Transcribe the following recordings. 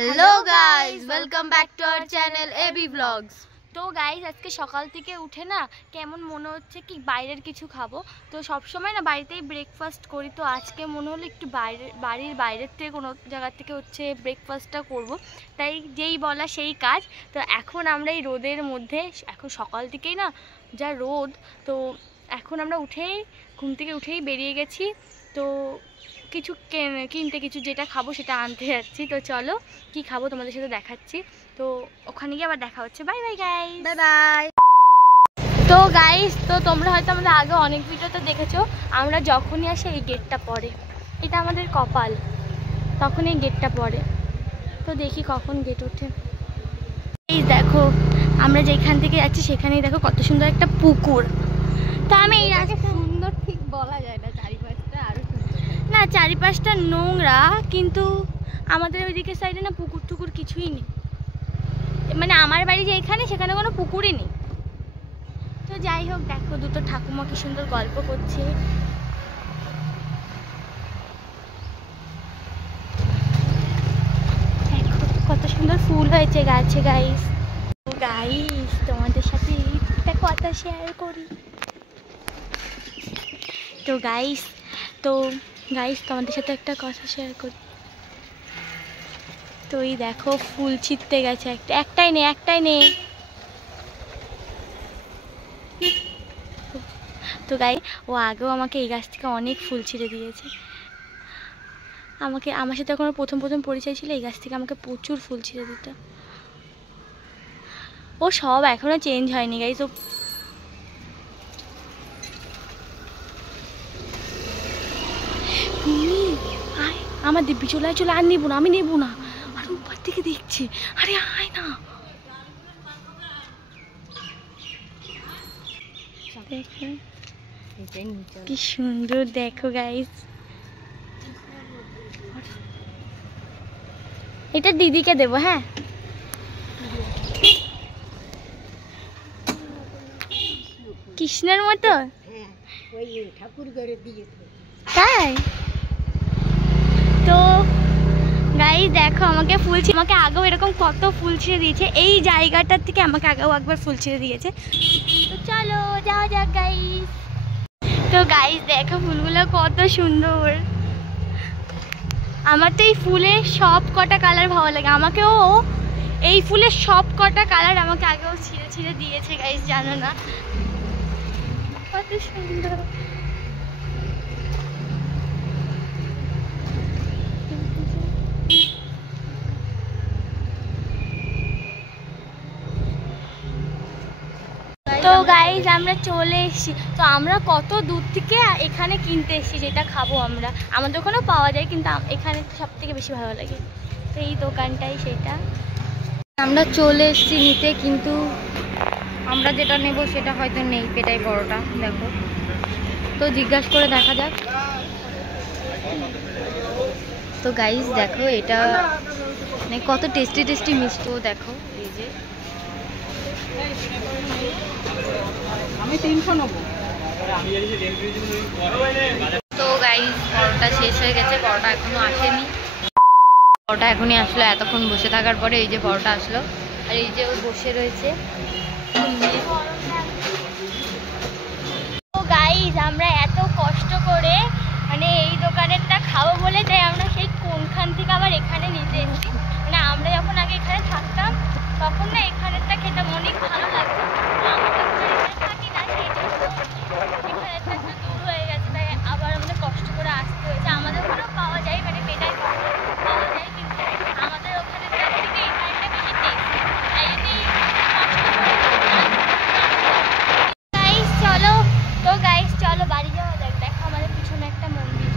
Hello guys, welcome back to our channel AB blogs. তো guys, আজকে সকাল থেকে উঠে না কেমন মনে হচ্ছে কি বাইরের কিছু খাবো। তো সবসময় না বাড়িতেই ব্রেকফাস্ট করি, তো আজকে মনে হলো একটু বাড়ির বাইরের থেকে কোনো জায়গা থেকে হচ্ছে ব্রেকফাস্টটা করব। তাই যেই বলা সেই কাজ। তো এখন আমরা এই রোদের মধ্যে, এখন সকাল থেকেই না যা রোদ, তো এখন আমরা ঘুম থেকে উঠেই বেরিয়ে গেছি। তো কিছু কিনতে, কিছু যেটা খাবো সেটা আনতে যাচ্ছি। তো চলো কি খাবো তোমাদের সাথে দেখাচ্ছি। তো ওখানে গিয়ে আবার দেখা হচ্ছে। Bye bye guys, bye bye. তো গাইস, তো তোমরা হয়তো আমাদের আগে অনেক ভিডিওতে দেখেছো, আমরা যখনই আসি এই গেটটা পড়ে, এটা আমাদের কপাল, তখন এই গেটটা পড়ে। তো দেখি কখন গেট ওঠে। এই দেখো আমরা যেখান থেকে যাচ্ছি সেখানেই দেখো কত সুন্দর একটা পুকুর। তো আমি এই সুন্দর ঠিক বলা যায় না, চারিপাশটা আরো না, চারিপাশটা নোংরা, কিন্তু আমাদের ওইদিকে সাইডে না পুকুর টুকুর কিছুই নেই। মানে আমার বাড়ি যে এখানে, সেখানে কোনো পুকুরই নেই। তো যাই হোক, দেখো দুটো ঠাকুমা কি সুন্দর গল্প করছে। দেখো কত সুন্দর ফুল হয়েছে গাছে গাইস। গাইস, তোমাদের সাথে একটা কথা শেয়ার করি। তো গাইস তোমাদের সাথে একটা কথা শেয়ার করি। তো এই দেখো ফুল ছিঁড়তে গেছে, একটাই নেই। তো ও আগেও আমাকে এই গাছ থেকে অনেক ফুল ছিঁড়ে দিয়েছে। আমার সাথে যখন প্রথম পরিচয় ছিল, এই গাছ থেকে আমাকে প্রচুর ফুল ছিঁড়ে দিত। ও সব এখনো চেঞ্জ হয়নি গাইস। আমার দিব্যি চলে আর নেবো না, আমি নেবো না। আর উপর থেকে দেখছে, আরে আয় না। কি সুন্দর দেখো গাইস। এটা দিদিকে দেবো। হ্যাঁ, কৃষ্ণের মতো তাই। তো গাইস দেখো আমাকে আগেও এরকম কত ফুল ছিঁড়ে দিয়েছে। এই জায়গাটার থেকে আমাকে আগেও একবার ফুল ছিঁড়ে দিয়েছে। তো চলো যাওয়া যাক গাইস। তো গাইস দেখো ফুলগুলো কত সুন্দর। আমার তো এই ফুলের সব কটা কালার ভালো লাগে। আমাকেও এই ফুলের সব কটা কালার আমাকে আগেও ছিঁড়ে দিয়েছে গাইস, জানো না কত সুন্দর। তো গাইস আমরা চলে এসেছি। তো আমরা কত দূর থেকে এখানে কিনতে এসেছি, যেটা খাবো আমরা। আমাদের ওখানেও পাওয়া যায়, কিন্তু এখানে সব থেকে বেশি ভালো লাগে। তো এই দোকানটাই সেটা আমরা চলে এসেছি নিতে, কিন্তু আমরা যেটা নেব সেটা হয়তো নেই। পেটাই বড়টা দেখো, তো জিজ্ঞাসা করে দেখা যাক। তো গাইস দেখো এটা মানে কত টেস্টি মিষ্টি। দেখো এই যে আমি 300 নেব। তো গাইস পরোটা শেষ হয়ে গেছে, পরোটা এখনো আসেনি। পরোটা এখনই আসলো, এতক্ষণ বসে থাকার পরে এই যে পরোটা আসলো। আর এই যে ও বসে রয়েছে। তো গাইস আমরা এত কষ্ট করে মানে এই দোকানেরটা খাবো বলে, তাই আমরা সেই কোনখান থেকে আবার এখানে নিতে এসেছি। মানে আমরা যখন আগে এখানে থাকতাম, তখন না এখানেরটা খেতাম, অনেক ভালো লাগতো। থাকি না, সেই জন্য এখানেরটা একটু দূর হয়ে গেছে, তাই আবার আমাদের কষ্ট করে আসতে হয়েছে। আমাদের ওখানেও পাওয়া যায়, মানে পেটাই পাওয়া যায়, কিন্তু আমাদের ওখানেরটা থেকে এখানেরটা বেশি টেস্ট, তাই জন্যই চলো বাড়ি যাওয়া যাক। দেখো আমাদের পিছনে একটা মন্দির।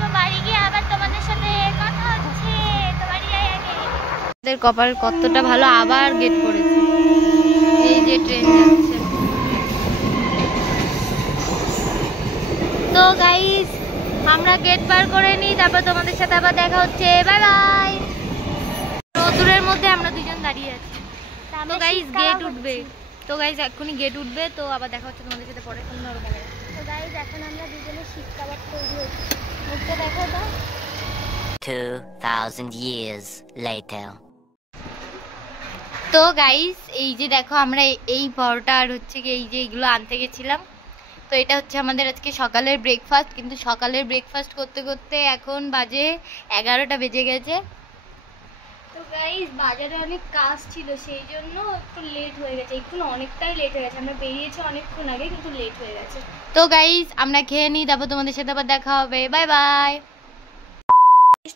তো বাড়ি গিয়ে আবার তোমাদের সাথে কথা হচ্ছে। তো বাড়ি যাই আগে। আমাদের কপাল কতটা ভালো, আবার গেট পড়েছে। এই যে ট্রেন যাচ্ছে। তো গাইস আমরা গেট পার করে নিই, তারপর তোমাদের সাথে আবার দেখা হচ্ছে। Bye bye. রোদ্দুরের মধ্যে আমরা দুজন দাঁড়িয়ে আছি। তো গাইস গেট উঠবে, তো গাইস এক্ষুনি গেট উঠবে। তো আবার দেখা হচ্ছে তোমাদের সাথে পরে কোনো রকম। তো গাইস এখন আমরা দুজনে শিক কাবাব তৈরি হচ্ছে। মুখটা দেখো তো। 2,000 years later. তো গাইস এই যে দেখো আমরা এই পরোটা আর হচ্ছে কি এই যে এইগুলো আনতে গেছিলাম, তো এটা হচ্ছে আমাদের আজকে সকালের ব্রেকফাস্ট। কিন্তু সকালের ব্রেকফাস্ট করতে করতে এখন বাজে 11টা বেজে গেছে। তো গাইস বাজারে অনেক কাজ ছিল, সেই জন্য একটু লেট হয়ে গেছে, একটু অনেকটাই লেট হয়ে গেছে। আমরা বেরিয়েছি অনেকক্ষণ আগে, কিন্তু লেট হয়ে গেছে। তো গাইস আমরা খেয়ে নিই, তারপর তোমাদের সাথে আবার দেখা হবে। Bye bye.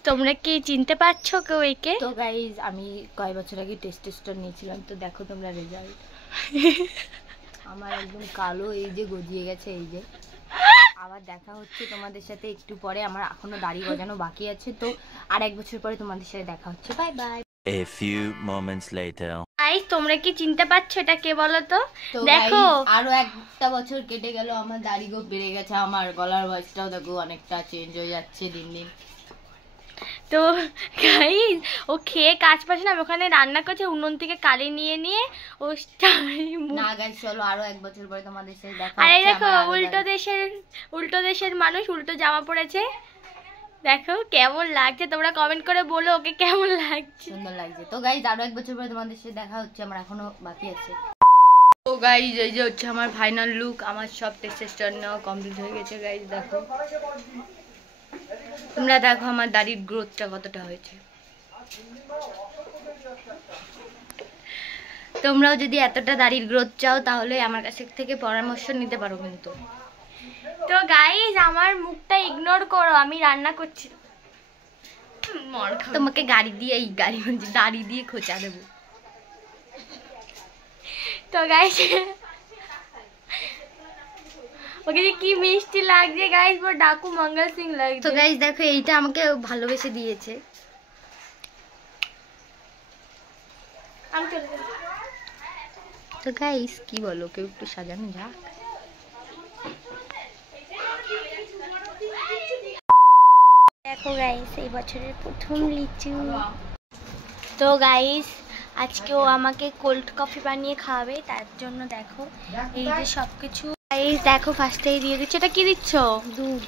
তোমরা কি চিনতে পারছো কেউ একে? তো গাইস আমি কয় বছর আগে টেস্টোস্টেরন নিয়েছিলাম, তো দেখো তোমরা রেজাল্ট। আমার একদম কালো এই যে গজিয়ে গেছে এই যে। আবার দেখা হচ্ছে তোমাদের সাথে একটু পরে, আমার এখনো দাড়ি গজানো বাকি আছে, তো আর 1 বছর পরে তোমাদের সাথে দেখা হচ্ছে। Bye by. A few moments later. Guys তোমরা কি চিনতে পারছো এটা কে বলো তো? তো দেখো guys, আরো একটা বছর কেটে গেল, আমার দাড়ি গোপ বেড়ে গেছে, আমার গলার ভয়েসটাও দেখো অনেকটা চেঞ্জ হয়ে যাচ্ছে দিন দিন। তো গাইস ও খেয়ে কাজ পাচ্ছে না, আমি ওখানে রান্না করছে, উনুন থেকে কালি নিয়ে নিয়ে ও না গাইস চলো আরো 1 বছর পরে তোমাদের সাথে দেখা আরে হচ্ছে। দেখো উল্টো দেশের মানুষ উল্টো জামা পরেছে, দেখো কেমন লাগছে, তোমরা কমেন্ট করে বলো ওকে কেমন লাগছে। সুন্দর লাগছে। তো গাইস আরো 1 বছর পরে তোমাদের সাথে দেখা হচ্ছে, আমার এখনো বাকি আছে। তো গাইস এই যে হচ্ছে আমার ফাইনাল লুক, আমার সব টেস্টোস্টেরন নেওয়া কমপ্লিট হয়ে গেছে। গাইস দেখো, তোমরা দেখো আমার দাড়ির গ্রোথটা কতটা হয়েছে। তোমরাও যদি এতটা দাড়ির গ্রোথ চাও তাহলে আমার কাছ থেকে পরামর্শ নিতে পারো কিন্তু। তো গাইস আমার মুখটা ইগনোর করো, আমি রান্না করছি। তোমাকে গাড়ি দিয়ে এই গাড়ি দাড়ি দিয়ে খোঁচা দেবো। তো গাইস ওকে যে কি মিষ্টি লাগছে গাইস, পুরো ডাকু মঙ্গল সিং লাগছে। তো গাইস দেখো এইটা আমাকে ভালোবেসে দিয়েছে। আমি চলে যাবো। তো গাইস কি বলো, কেউ একটু সাজানো যাক। দেখো গাইস এই বছরের প্রথম লিচু। তো গাইস আজকেও আমাকে কোল্ড কফি বানিয়ে খাওয়াবে, তার জন্য দেখো এই যে সবকিছু। গাইস দেখো ফার্স্টেই দিয়ে দিচ্ছে, এটা কি দিচ্ছ? দুধ।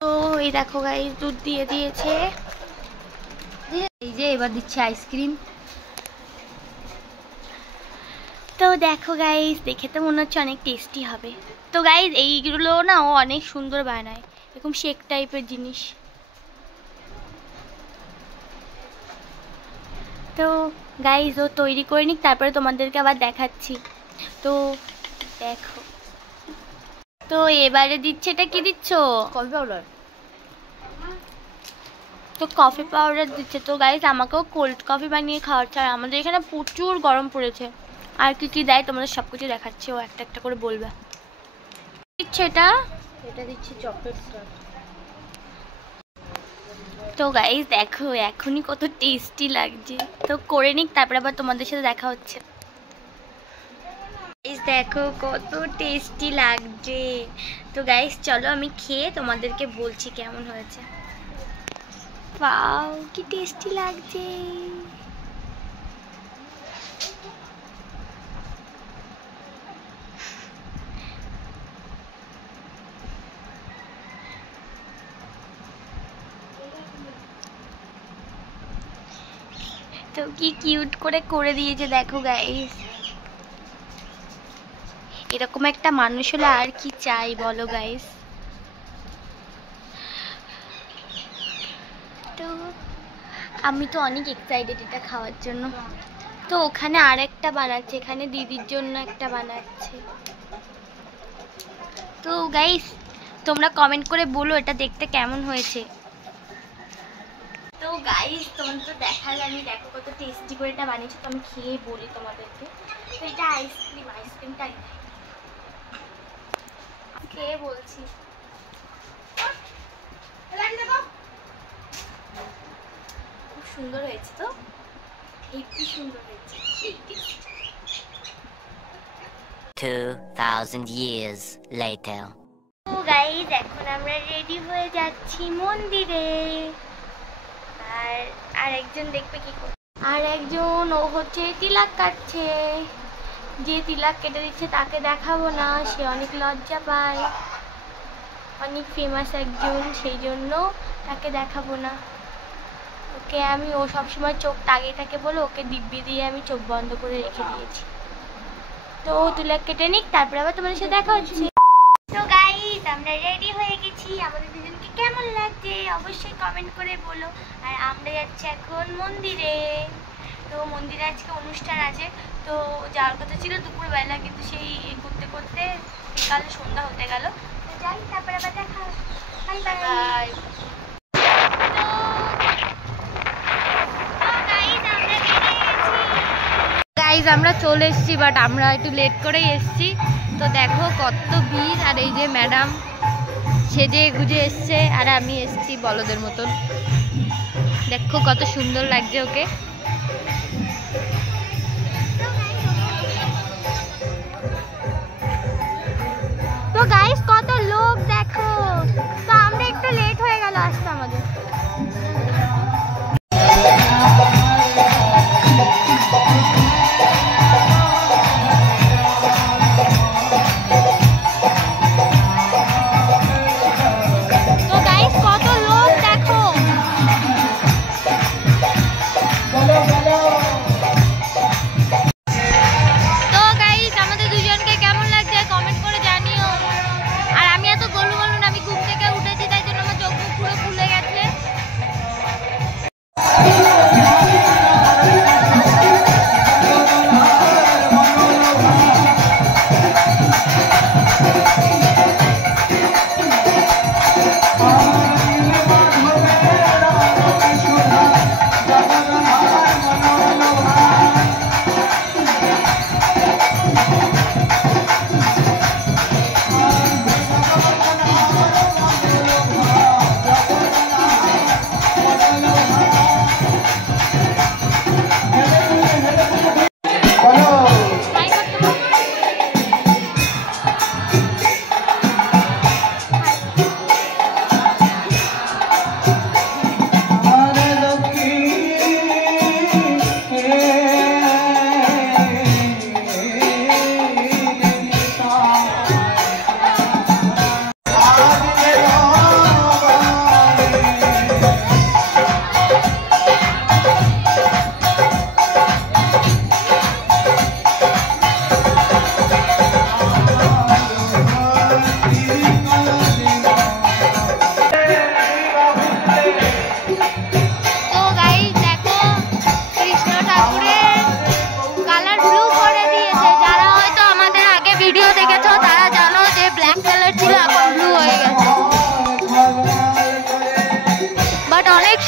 তো এই দেখো গাইস দুধ দিয়ে দিয়েছে। এই যে এবার দিচ্ছে আইসক্রিম। তো দেখো গাইস দেখে তো মনে হচ্ছে অনেক টেস্টি হবে। তো গাইস এইগুলো না ও অনেক সুন্দর বানায়, এরকম শেক টাইপের জিনিস। তো গাইস ও তৈরি করে নিক, তারপরে তোমাদেরকে আবার দেখাচ্ছি। তো দেখো, তো এবারে দিচ্ছে, এটা কি দিচ্ছ? Coffee powder. তো কফি পাউডার দিচ্ছে। তো গাইস আমাকেও কোল্ড কফি বানিয়ে খাওয়াচ্ছে, আর আমাদের এখানে প্রচুর গরম পড়েছে। আর কি কি দেয় তোমাদের সব কিছু দেখাচ্ছে, ও একটা একটা করে বলবে। দিচ্ছে এটা, এটা দিচ্ছি চকলেট স্টার। তো গাইস দেখো এখনই কত টেস্টি লাগছে। তো করে নিক, তারপরে আবার তোমাদের সাথে দেখা হচ্ছে। গাইস দেখো কত টেস্টি লাগছে। তো গাইস চলো আমি খেয়ে তোমাদেরকে বলছি কেমন হয়েছে। ওয়াও কি টেস্টি লাগছে। তো কি কিউট করে দিয়েছে দেখো গাইস। এরকম একটা মানুষ হলে আর কি চাই বলো গাইস। তো আমি তো অনেক এক্সাইটেড এটা খাওয়ার জন্য। তো ওখানে আরেকটা বানাচ্ছে, এখানে দিদির জন্য একটা বানাচ্ছে। তো গাইস তোমরা কমেন্ট করে বলো এটা দেখতে কেমন হয়েছে। তো গাইস তোমাদের তো দেখালে, আমি দেখো কত টেস্টি করে এটা বানিয়েছি। তো আমি খেয়ে বলি তোমাদেরকে। তো এটা আইসক্রিমটাই খেয়ে বলছি। খুব সুন্দর হয়েছে, তো হেব্বি সুন্দর হয়েছে। 2,000 years later. তো গাইস এখন আমরা রেডি হয়ে যাচ্ছি মন্দিরে। আর আরেকজন দেখবে কি করে, আর একজন ও হচ্ছে তিলক কাটছে। যে তিলক কেটে দিচ্ছে তাকে দেখাবো না, সে অনেক লজ্জা পায়, অনেক ফেমাস একজন, সেই জন্য তাকে দেখাবো না। ওকে আমি, ও সবসময় চোখ তাকিয়ে থাকে বলে ওকে দিব্যি দিয়ে আমি চোখ বন্ধ করে রেখে দিয়েছি। তো তুলা কেটে নিক, তারপরে আবার তোমাদের সাথে দেখা হচ্ছে। তো গাইস আমরা রেডি হয়ে গেছি, আমাদের দুজনকে কেমন লাগছে অবশ্যই কমেন্ট করে বলো। আর আমরা যাচ্ছি এখন মন্দিরে। তো মন্দিরে আজকে অনুষ্ঠান আছে, তো যাওয়ার কথা ছিল দুপুরবেলা, কিন্তু সেই করতে করতে বিকালে সন্ধ্যা হতে গেল। তো যাই, তারপরে আবার দেখা। Bye bye. গাইজ আমরা চলে এসেছি, বাট আমরা একটু লেট করেই এসেছি। তো দেখো কত ভিড়, আর এই যে ম্যাডাম সেজে গুজে এসছে, আর আমি এসেছি বলদের মতন। দেখো কত সুন্দর লাগছে ওকে। তো গাইস কত লোক দেখো। তো আমরা একটু লেট হয়ে গেল আসতে আমাদের। তো গাইস কত লোক দেখো। তো গাইজ আমাদের দুজনকে কেমন লাগছে কমেন্ট করে জানিও। আর আমি এত বলুন আমি ঘুম থেকে উঠেছি, তাই জন্য আমার চোখ মুখ পুরো ফুলে গেছে।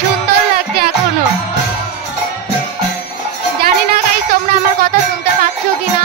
সুন্দর লাগছে এখনো। জানি না গাইস তোমরা আমার কথা শুনতে পাচ্ছ কিনা।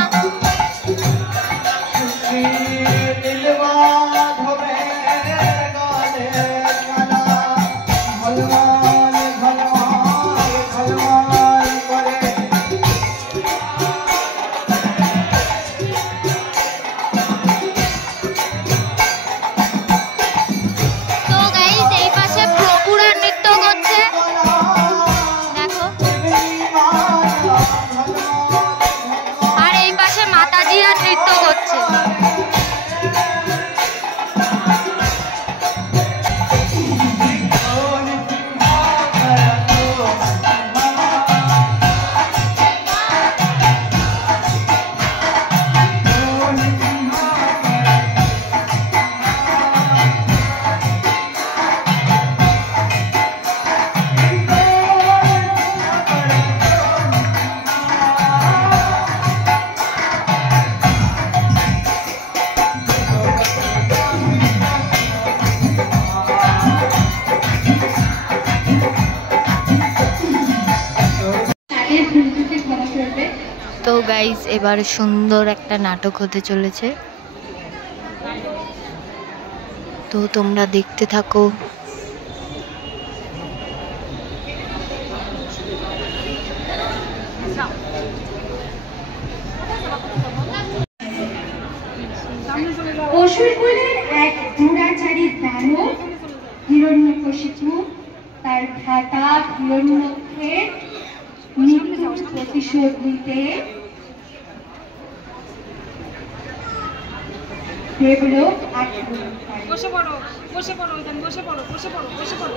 তো গাইস এবার সুন্দর একটা নাটক হতে চলেছে, তো তোমরা দেখতে থাকো। অসুরকুলের এক দুরাচারী দানব হিরণ্যকশিপু তার ভ্রাতা হিরণ্যকের মৃত্যুর প্রতিশোধ নিতে দেবলোক আক্রমণ করে। বসে পড়ো, বসে পড়ো, বসে পড়ো, বসে পড়ো, বসে পড়ো।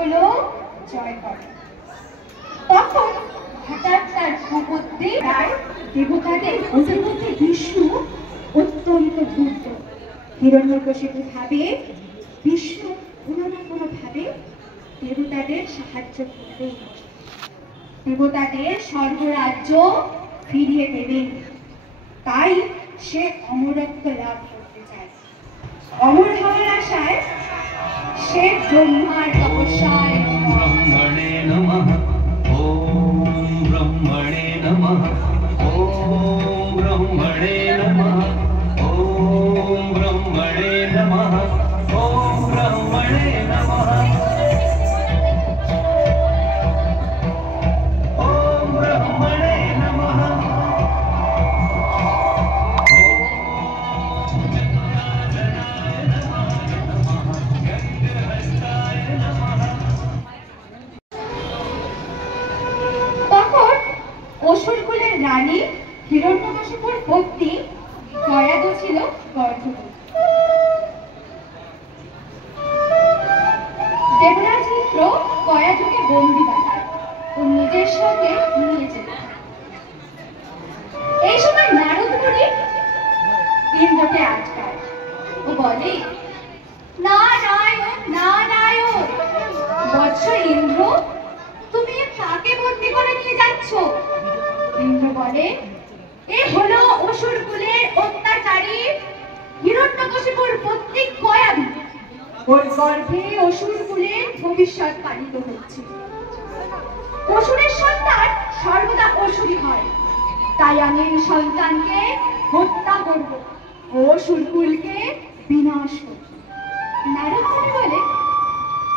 স্বর্গলো জয় করে। তখন হঠাৎ তার কুবুদ্ধি আর দেবতাদের ওদের মধ্যে বিষ্ণু অত্যন্ত ধূর্ত। হিরণ্যকশিপু ভাবে বিষ্ণু কোনো না কোনো ভাবে দেবতাদের সাহায্য করবেন, দেবতাদের স্বর্গরাজ্য ফিরিয়ে দেবেন। তাই সে অমরত্ব লাভ করতে চায়। অমর হওয়ার আশায় সে ব্রহ্মার তপস্যায় ব্রহ্মণে নমঃ, ওম ব্রহ্মণে নমঃ, ওম ব্রহ্মণে নমঃ, ওম ব্রহ্মণে নমঃ, ওম ব্রহ্মণে নমঃ, ওম ব্রহ্মণে নমঃ। তখন অসুরকুলের রানী হিরণ্যকশিপুর পত্নী গয়াদু ছিল গর্ভবতী। দেবরাজ ইন্দ্র গয়াদুকে বন্দি বানায় ও নিজের সঙ্গে নিয়ে যেতে চায়। এই সময় নারদ মুনি ইন্দ্রকে আটকায় ও বলে, না নায়ক, না নায়ক, বৎস ইন্দ্র, তুমি কাকে বন্দি করে নিয়ে যাচ্ছ? ইন্দ্র বলে, এ হলো অসুরকুলের অত্যাচারী হিরণ্যকশিপুর পত্নী গয়াদু। ওর গর্ভে অসুরকুলের ভবিষ্যৎ পালিত হচ্ছে। অসুরের সন্তান সর্বদা অসুরই হয়, তাই আমি এই সন্তানকে হত্যা করব ও অসুরকুলকে বিনাশ করব। নারদ মুনি বলে,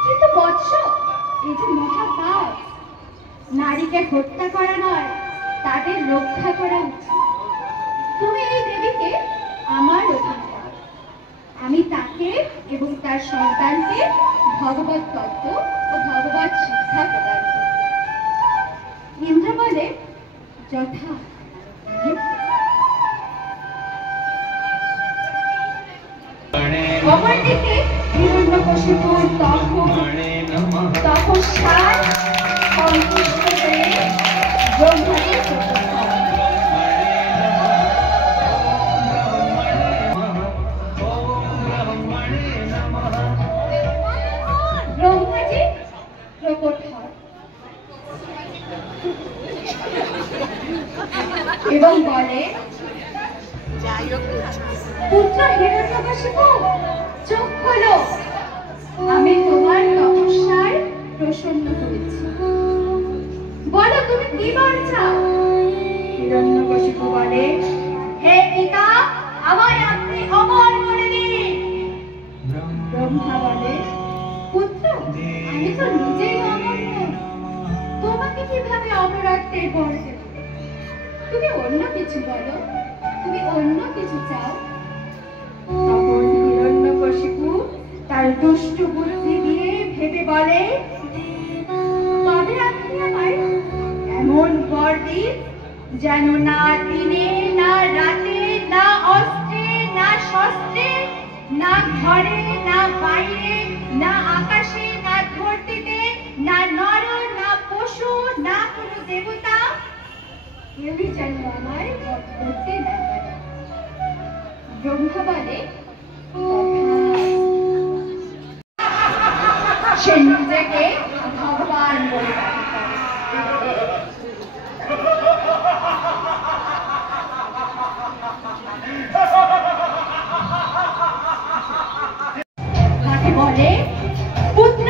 কিন্তু বৎস, এই যে মহাপাপ, নারীকে হত্যা করা নয়, তাদের রক্ষা করা উচিত। তুমি এই দেবীকে আমার অধীনে দাও, আমি তাকে এবং তার সন্তানকে ভগবত তত্ত্ব ও ভগবত শিক্ষা প্রদান করব। ইন্দ্র বলে, যথা। অপরদিকে হিরণ্যকশিপুর তপস্যায় সন্তুষ্ট হয়ে ব্রহ্মাকে ব্রহ্মাজি প্রকট হয় এবং বলে, পুত্র হিরণ্যকশিপু, চোখ খোলো, আমি তোমার তপস্যায় প্রসন্ন হয়েছি। বলো, তুমি কি বর চাও? হিরণ্যকশিপু বলে, হে পিতা, আমায় আপনি অমর করে দিন। ব্রহ্মা বলে, পুত্র, আমি তো নিজেই অমর নই, তোমাকে কিভাবে অমরত্বের বর দেব? তুমি অন্য কিছু বলো, তুমি অন্য কিছু চাও। তখন হিরণ্যকশিপু তার দুষ্ট বুদ্ধি দিয়ে ভেবে বলে, তবে আপনি আমায় এমন বর দিন যেন না দিনে না রাতে, না অস্ত্রে না শস্ত্রে, না ঘরে না বাইরে, না আকাশে না ধরতিতে, না নর না পশু, না কোনো দেবতা, কেউই যেন আমায় বধ করতে না পারে। ব্রহ্মা বলে, সে নিজেকে ভগবান বলে দাবি করে। তাকে বলে, পুত্র,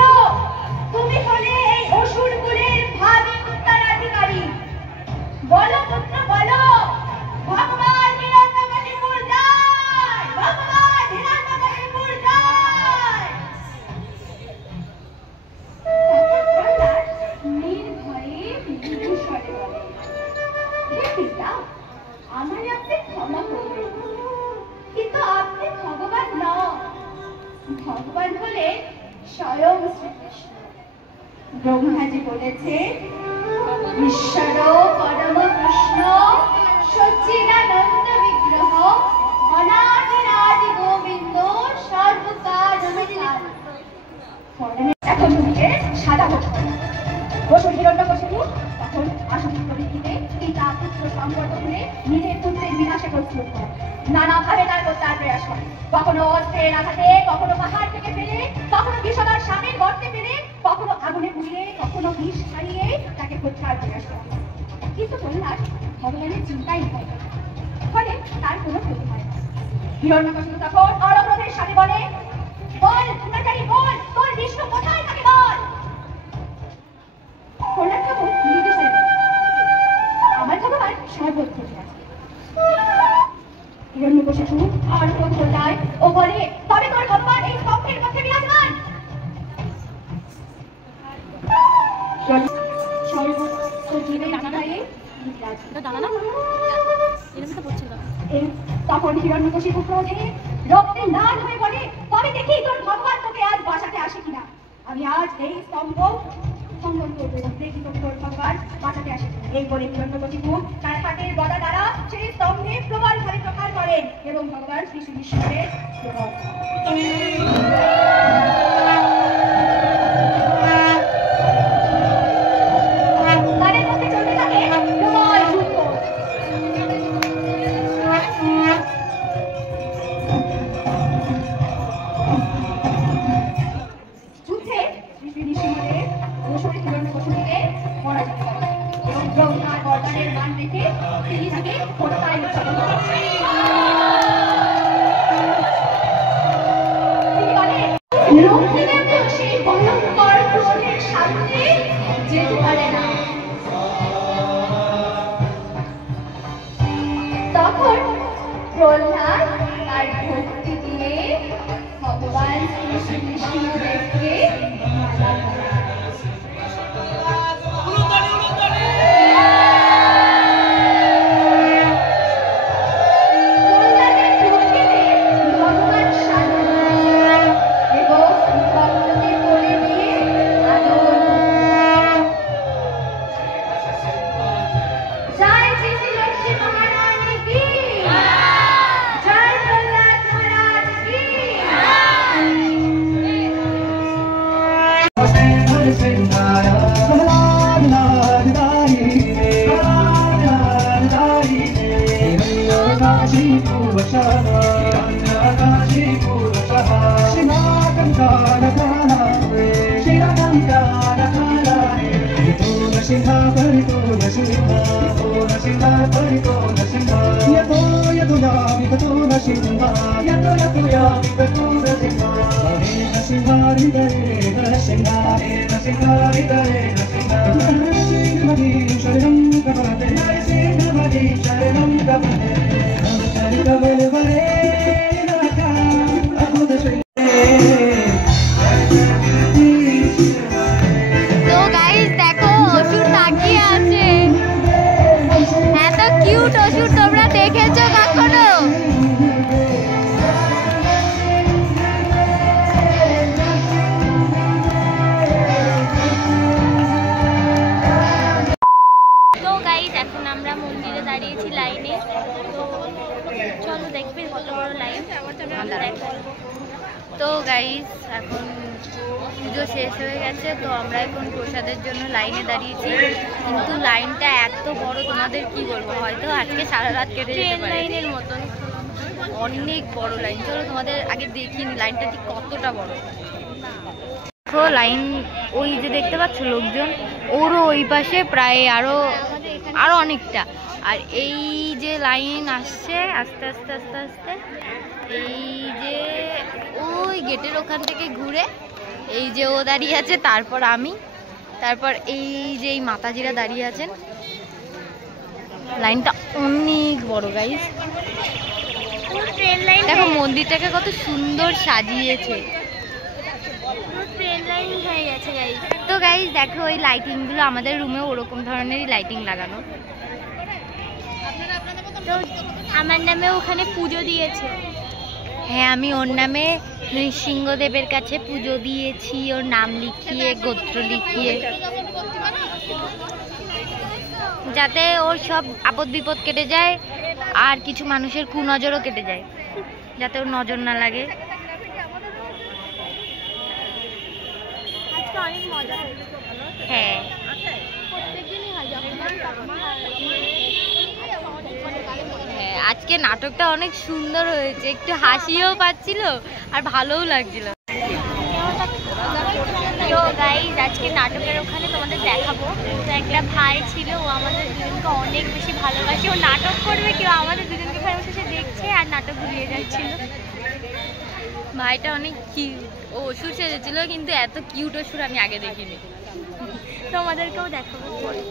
তুমি হলে এই অসুর কুলের ভাবি উত্তরাধিকারী। বলো পুত্র, বলো, ভগবান হিরণ্যকশিপুর জয়, ভগবান হিরণ্যকশিপুর জয়। প্রহ্লাদ নির্ভয়ে মৃদু স্বরে বলে, হে পিতা, আমায় আপনি ক্ষমা করবেন, কিন্তু আপনি ভগবান নন। ভগবান হলে স্বয়ং শ্রীকৃষ্ণ। ব্রহ্মাজি বলেছে, ঈশ্বর পরম কৃষ্ণ সচ্চিদানন্দ বিগ্রহ অনাদিরাদি গোবিন্দ সর্বকাল। এখন সাধন করে। বসুর হিরণ্যকশিপু তখন আসক্ত ভিত্তিতে পিতা পুত্র সম্পর্ক করে নিজের পুত্রের বিনাশে প্রস্তুত হয়। নানাভাবে তার হত্যার প্রয়াস করে। কখনো অস্ত্রের আঘাতে, কখনো পাহাড় থেকে ফেলে, কখনো বিষধর সাপের গর্তে ফেলে, কখনো আগুনে পুড়িয়ে, কখনো বিষ খাইয়ে তাকে হত্যার প্রয়াস করে। কিন্তু প্রহ্লাদ ভগবানের চিন্তাই হয়, ফলে তার কোনো ক্ষতি হয় না। হিরণ্যকশিপু তখন অরক্রোধের সাথে বলে, বল দুরাচারী, বল তোর বিষ্ণু কোথায় থাকে বল। প্রহ্লাদ ঠাকুর নির্দেশ দেন, আমার ভগবান সর্বত্র আছে। হিরণ্যকশিপু আর ক্রোধ যায় ও বলে, তবে তোর ভগবান এই স্তম্ভের মধ্যে বিরাজমান। সর্বত্র জীবের হৃদয়ে তখন হিরণ্যকশিপু ক্রোধে রক্তে লাল হয়ে বলে, তবে দেখি তোর ভগবান তোকে আজ বাঁচাতে আসে কিনা। আমি আজ এই স্তম্ভ খণ্ডন করবো, দেখি তোর ভগবান বাঁচাতে আসে। এই বলে হিরণ্যকশিপু তার হাতের গদা দ্বারা সেই স্তম্ভে প্রবল ভাবে প্রহার করেন এবং ভগবান শ্রী বিষ্ণুদেব তাদের মধ্যে চলতে থাকে প্রবল যুদ্ধ। যুদ্ধে শ্রী নৃসিংহদেব অবসরে হিরণ্যকশিপুকে পরাজিত করেন এবং ব্রহ্মার বরদানের মান রেখে তিনি তাকে হত্যায় উৎসাহিত করেন। তিনি বলেন, লক্ষ্মীদেবও সেই ভয়ঙ্কর ক্রোধের সামনে যেতে পারে না। তখন প্রহ্লাদ তার ভক্তি দিয়ে ভগবান শ্রী নৃসিংহদেবকে মালা পরায়। প্রহ্লাদের ভক্তিতে ভগবান শান্ত হন এবং ভক্তকে কোলে নিয়ে আদর করেন। জয় শ্রী শ্রী লক্ষ্মী মহারানী কি, জয় প্রহ্লাদ মহারাজ কি। তো গাইস দেখো, অসুর তাকিয়ে আছে। এত কিউট অসুর তোমরা দেখেছো কখনো? তো গাইজ এখন আমরা মন্দিরে দাঁড়িয়েছি লাইনে। তো চলো দেখবে কত বড় লাইন। তো গাইস এখন পুজো শেষ হয়ে গেছে, তো আমরা এখন প্রসাদের জন্য লাইনে দাঁড়িয়েছি। কিন্তু লাইনটা এত বড়, তোমাদের কি বলবো, হয়তো আজকে সারা রাত কেটে যেতে পারে। লাইনের মতন অনেক বড় লাইন। চলো তোমাদের আগে দেখিনি লাইনটা ঠিক কতটা বড়। তো লাইন ওই যে দেখতে পাচ্ছ লোকজন, ওরও ওই পাশে প্রায় আরো অনেকটা। আর এই যে লাইন আসছে আস্তে আস্তে আস্তে আস্তে, এই যে ওই গেটের ওখান থেকে ঘুরে এই যে ও দাঁড়িয়ে আছে, তারপর আমি, তারপর এই যে এই মাতাজিরা দাঁড়িয়ে আছেন। লাইনটা অনেক বড় গাইস। ট্রেন লাইন, দেখো মন্দিরটাকে কত সুন্দর সাজিয়েছে। ট্রেন লাইন হয়ে গেছে গাইজ। তো গাইস দেখো ওই লাইটিং গুলো আমাদের রুমে ওরকম ধরনেরই লাইটিং লাগানো। তো আমার নামে ওখানে পুজো দিয়েছে। হ্যাঁ, আমি ওর নামে নৃসিংহদেবের কাছে পুজো দিয়েছি, ওর নাম লিখিয়ে গোত্র লিখিয়ে, যাতে ওর সব আপদ বিপদ কেটে যায় আর কিছু মানুষের কুনজরও কেটে যায়, যাতে ওর নজর না লাগে। আজকে অনেক মজা হয়েছে। আজকে নাটকটা অনেক সুন্দর হয়েছে, একটু হাসিও পাচ্ছিল আর ভালোও লাগছিল। তো গাইজ আজকে নাটকের ওখানে তোমাদের দেখাবো। তো একটা ভাই ছিল, ও আমাদের দুজনকে অনেক বেশি ভালোবাসে। ও নাটক করবে, কেউ আমাদের দুজনকে ঘরে বসে সে দেখছে আর নাটক ঘুরিয়ে যাচ্ছিল। ভাইটা অনেক কিউট, ও অসুর সেজেছিল কিন্তু এত কিউট অসুর আমি আগে দেখিনি। তোমাদেরকেও দেখাবো পরে।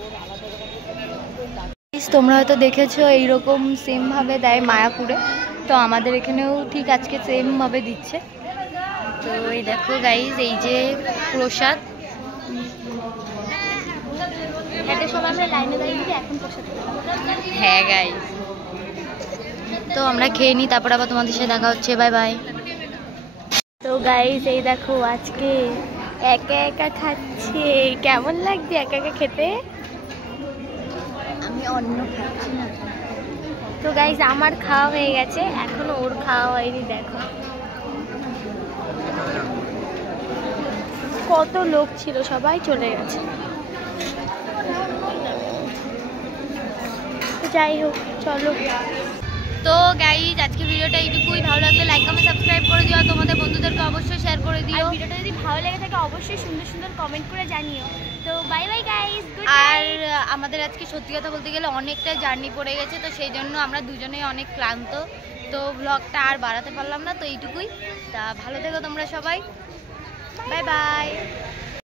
তোমরা হয়তো দেখেছো এইরকম সেম ভাবে দেয় মায়াপুরে, তো আমাদের এখানেও ঠিক আজকে সেম ভাবে দিচ্ছে। তো এই দেখো গাইজ, এই যে প্রসাদ, একটা সময় আমরা লাইনে দাঁড়িয়ে এখন প্রসাদ খেলাম। হ্যাঁ গাইজ, তো আমরা খেয়ে নিই, তারপর আবার তোমাদের সাথে দেখা হচ্ছে। Bye by. তো গাইজ এই দেখো আজকে একা একা খাচ্ছে, কেমন লাগছে একা একা খেতে? আমি অন্য খাচ্ছি না। তো গাইজ আমার খাওয়া হয়ে গেছে, এখনো ওর খাওয়া হয়নি। দেখো কত লোক ছিল, সবাই চলে গেছে। যাই হোক চলো। তো গাইজ আজকে ভিডিওটা এইটুকুই। ভালো লাগলে লাইক কমেন্ট সাবস্ক্রাইব করে দিও, তোমাদের বন্ধুদেরকে অবশ্যই শেয়ার করে আর দিও। ভিডিওটা যদি ভালো লেগে থাকে অবশ্যই সুন্দর সুন্দর কমেন্ট করে জানিও। তো বাই বাই গাইজ, গুড আর নাইট। আমাদের আজকে সত্যি কথা বলতে গেলে অনেকটা জার্নি পড়ে গেছে, তো সেই জন্য আমরা দুজনেই অনেক ক্লান্ত, তো ব্লগটা আর বাড়াতে পারলাম না। তো এইটুকুই, তা ভালো থেকো তোমরা সবাই, বাই বাই।